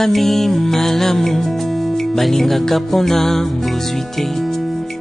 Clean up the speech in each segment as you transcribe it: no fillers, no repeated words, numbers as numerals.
Bakangami malamu balinga kapona mbozwite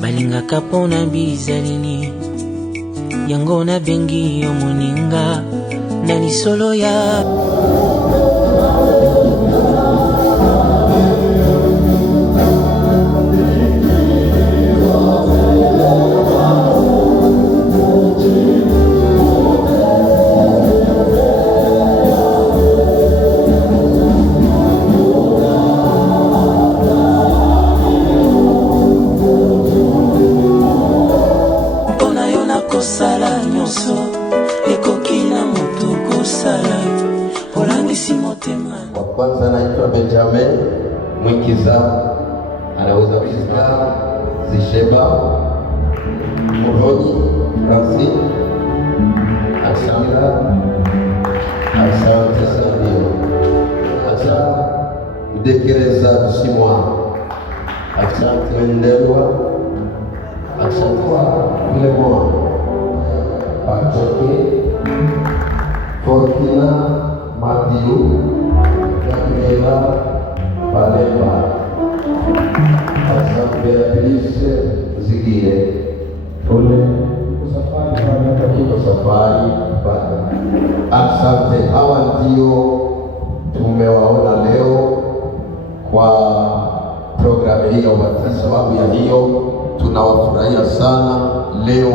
balinga kapona bizalini yango na bengi omoninga na lisolo ya sala nyoso ekokina mutu kosala polangisi motema. Wa kwanza anaitwa Benjamin Mwikiza, anauza pizza Zisheba Moroni Fransi. Asante sana. Acha Dekereza Dusimwa, asante Mendelwa, asante Filemon Pachoke, Fortina Mathieu, Gabriela Palemba, asante Beatrice Zigire, Ole Safari Bada. Asante, hawa ndio tumewaona leo kwa programu hii ya ubatizo. Sababu ya hiyo tunawafurahia sana leo,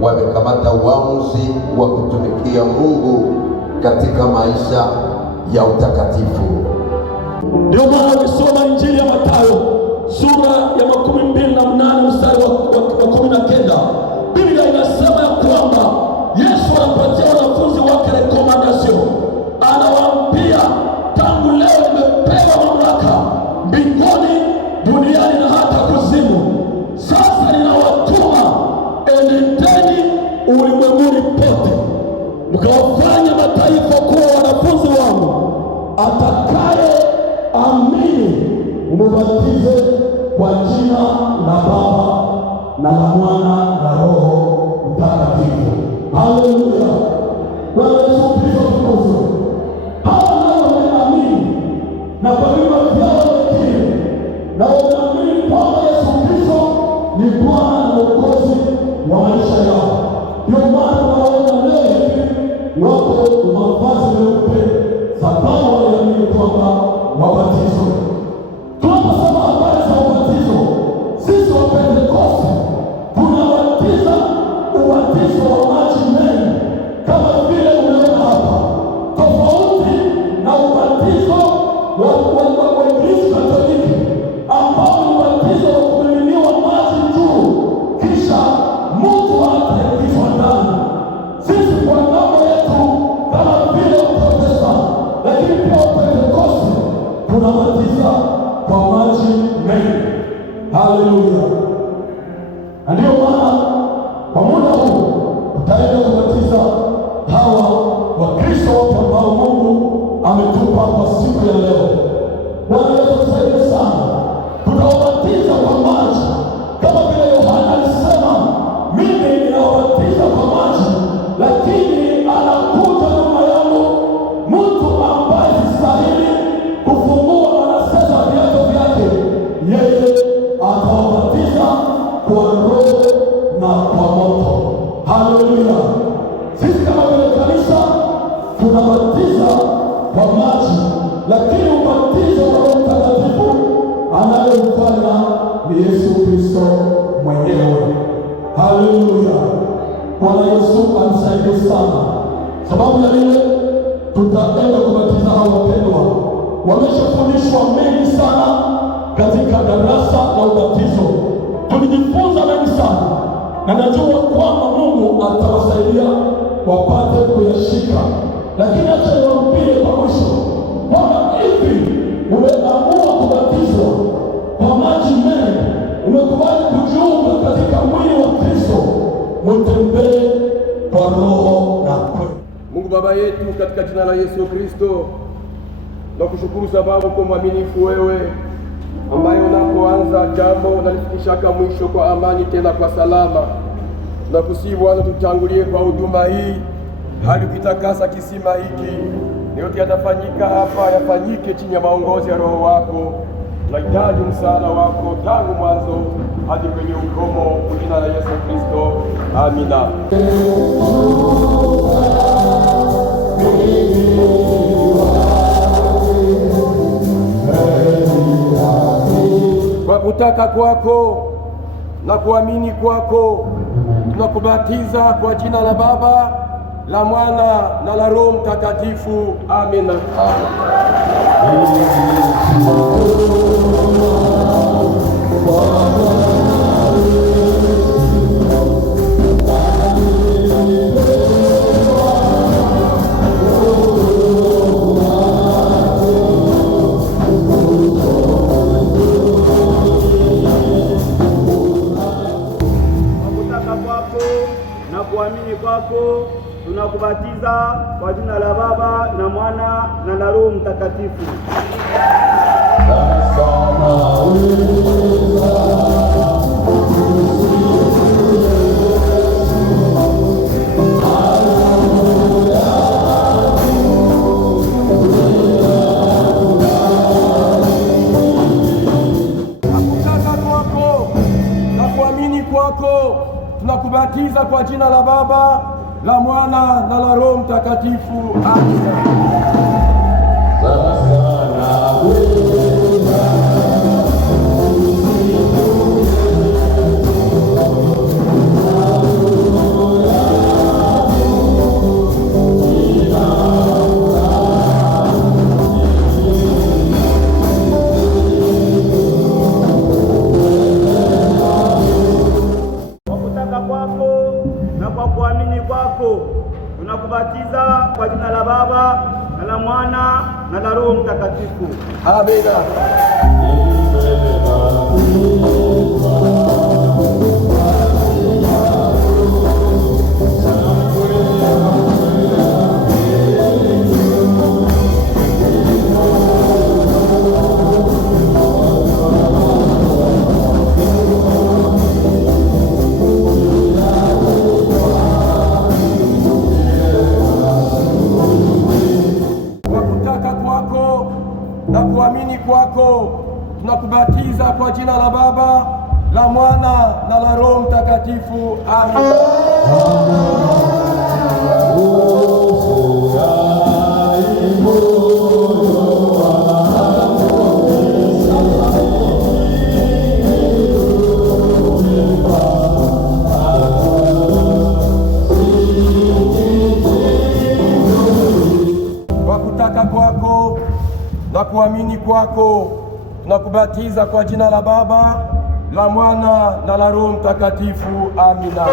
wamekamata uamuzi wa kutumikia Mungu katika maisha ya utakatifu. Ndio maana ukisoma Injili ya Mathayo sura ya 28 mstari wa 19, Biblia inasema ya kwamba Yesu anapatia wanafunzi wake recommendation, anawaambia tangu leo nimepewa mamlaka mbinguni, duniani na hata kuzimu. Sasa ninawatuma, enendeni ulimwenguni pote mkawafanya mataifa kuwa wanafunzi wangu. Atakaye amini umubatize kwa jina la Baba na la Mwana na Roho Mtakatifu. Haleluya! Bwana Yesu Kristo tukuzwe. Hawa nao wameamini na kwa vinywa vyao wamekiri na wameamini kwamba Yesu Kristo ni Bwana na Mwokozi wa maisha yao. Ndio maana waona leo hivi wako mavazi meupe, sababu waliamini kwamba wabatizwe. Tunaposema habari za ubatizo, sisi wa Pentekoste tunabatiza ubatizo wa maji mengi kama vile unaona hapa, tofauti na ubatizo wa Kristo Katoliki ambao ni ubatizo wa kumiminiwa maji juu kisha mtu ataingizwa ndani. Sisi kwa ngambo yetu kama vile Waprotestanti, lakini pia Wapentekoste tunabatiza kwa maji mengi. Haleluya! Na ndio maana kwa muda huu tutaenda kubatiza hawa Wakristo wote ambao Mungu ametupa kwa siku ya leo. Bwana Yesu tusaidie sana. Tutawabatiza kwa maji kama vile Yohana alisema, mimi ninawabatiza kwa maji, lakini anakuja nyuma yangu mtu ambaye sistahili kufungua anasema viatu vyake. Yeye atawabatiza kwa Roho na kwa moto. Haleluya! Sisi kama vile kanisa tunabatiza kwa maji, lakini ubatizo wa Roho Mtakatifu anayofanya ni Yesu Kristo mwenyewe. Haleluya! Bwana Yesu anisaidie sana. Sababu ya lile tutaenda kubatiza hao wapendwa. Wameshafundishwa mengi sana katika darasa la ubatizo, tulijifunza mengi sana, na najua kwamba Mungu atawasaidia wapate kuyashika. Lakini acha niwaambie kwa mwisho kwamba hivi umeamua kubatizwa kwa maji mengi, umekubali kujiunga katika mwili wa Kristo, mtembee kwa Roho na kweli. Mungu Baba yetu, katika jina la Yesu Kristo nakushukuru sababu kwa mwaminifu wewe, ambaye unapoanza jambo unalifikishaka mwisho kwa amani tena kwa salama. Tunakusihi Bwana, tutangulie kwa huduma hii hadi ukitakasa kisima hiki yote yatafanyika hapa yafanyike chini ya maongozi ya Roho wako. Tunahitaji msaada wako tangu mwanzo hadi kwenye ukomo, kwa jina la Yesu Kristo, amina. Kwa kutaka kwako na kuamini kwako tunakubatiza kwa jina la Baba, la Mwana na la Roho Mtakatifu, amina. Kuamini kwako tunakubatiza kwa jina la Baba na Mwana na la Roho Mtakatifu. Nakutaka kwako na kuamini kwako tunakubatiza kwa jina la Baba, la Mwana na la Roho Mtakatifu, amina. Tunakubatiza kwa jina la Baba na la Mwana na la Roho Mtakatifu, amina. Na kuamini kwako tunakubatiza kwa jina la Baba, la Mwana na la Roho Mtakatifu, amina. Kwa kutaka kwako na kuamini kwako tunakubatiza kwa jina la Baba, la Mwana na la Roho Mtakatifu, amina.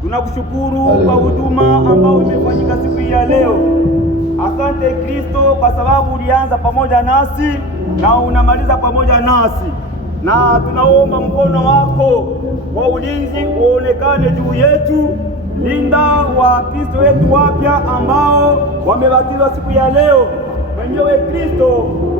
Tunakushukuru kwa huduma ambao imefanyika siku hii ya leo. Asante Kristo kwa sababu ulianza pamoja nasi na unamaliza pamoja nasi, na tunaomba mkono wako wa ulinzi uonekane juu yetu. Linda Wakristo wetu wapya ambao wamebatizwa siku ya leo, mwenyewe Kristo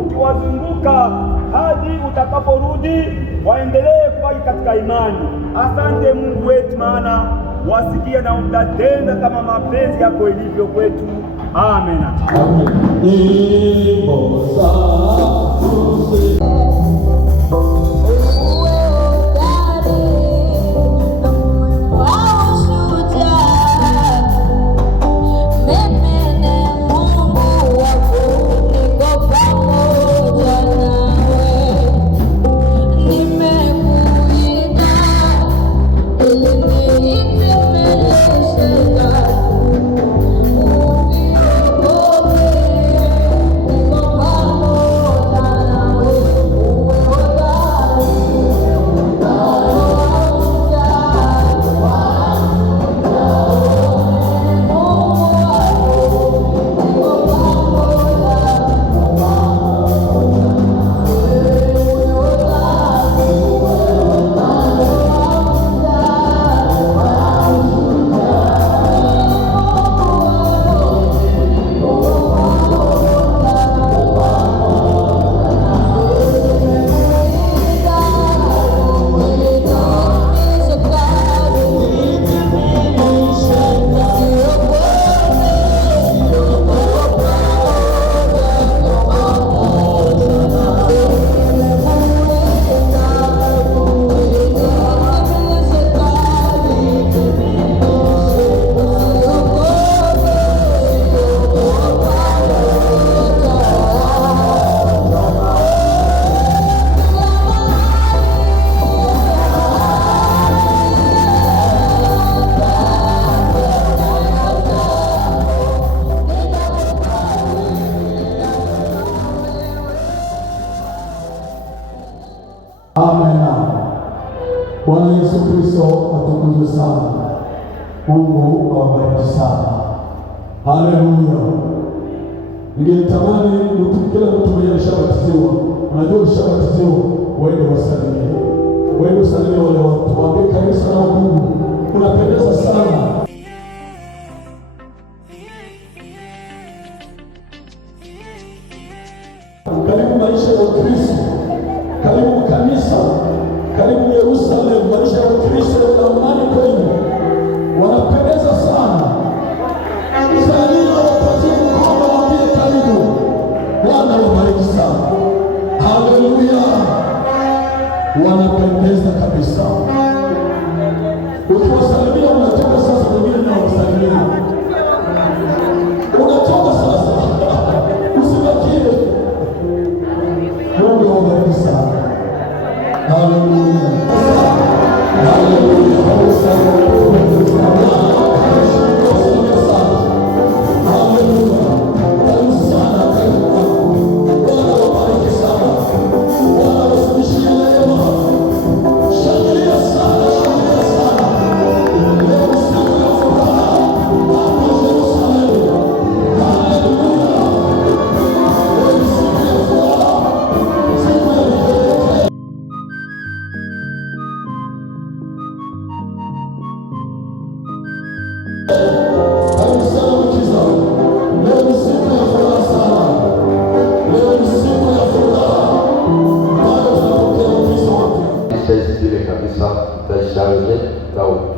ukiwazunguka hadi utakaporudi, waendelee kubaki katika imani. Asante Mungu wetu, maana wasikia na utatenda kama mapenzi yako ilivyo kwetu. Amen. Thank you. Amen. Bwana Yesu Kristo atukuzwe sana. Mungu awabariki sana. Haleluya. Ningetamani kila mtu mwenye alishabatizwa, unajua ushabatizwa, waende wasalimie. Waende wasalimie wale watu. Waambie karibu sana Mungu. Unapendeza sana. Karibu maisha ya Ukristo. Karibu kanisa. Karibu Yerusalemu. Maisha ya Ukristo na amani kwenu. Wanapendeza sana. Salia wapatie mkono, waambie karibu. Bwana wabariki sana. Haleluya. Wanapendeza kabisa. Ukiwasalimia unatoka sasa, wengine na wasalimia. Unatoka sasa. Usibakie. Mungu awabariki sana. Haleluya. Haleluya.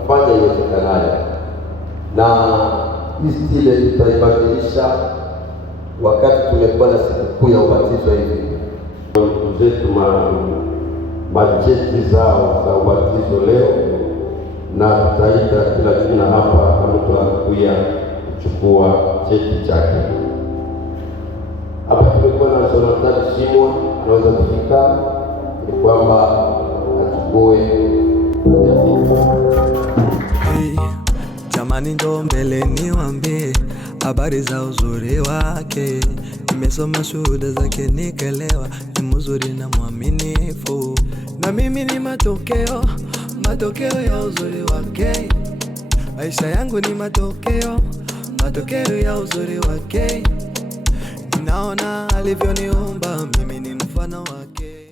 Fanya iwezekanayo, na istile tutaibadilisha wakati tumekuwa na sikukuu ya ubatizo hivi. Ndugu zetu macheti zao za ubatizo leo, na tutaita kila jina hapa na mtu anakuja kuchukua cheti chake. Hapa tumekuwa na Jonathan Simon, anaweza kufika ili kwamba achukue. Jamani, ndo mbele niwaambie habari za uzuri wake. Nimesoma shuhuda zake nikaelewa ni mzuri na mwaminifu, na mimi ni matokeo ya uzuri wake. Maisha yangu ni matokeo ya uzuri wake. Naona alivyoniumba mimi ni mfano wake.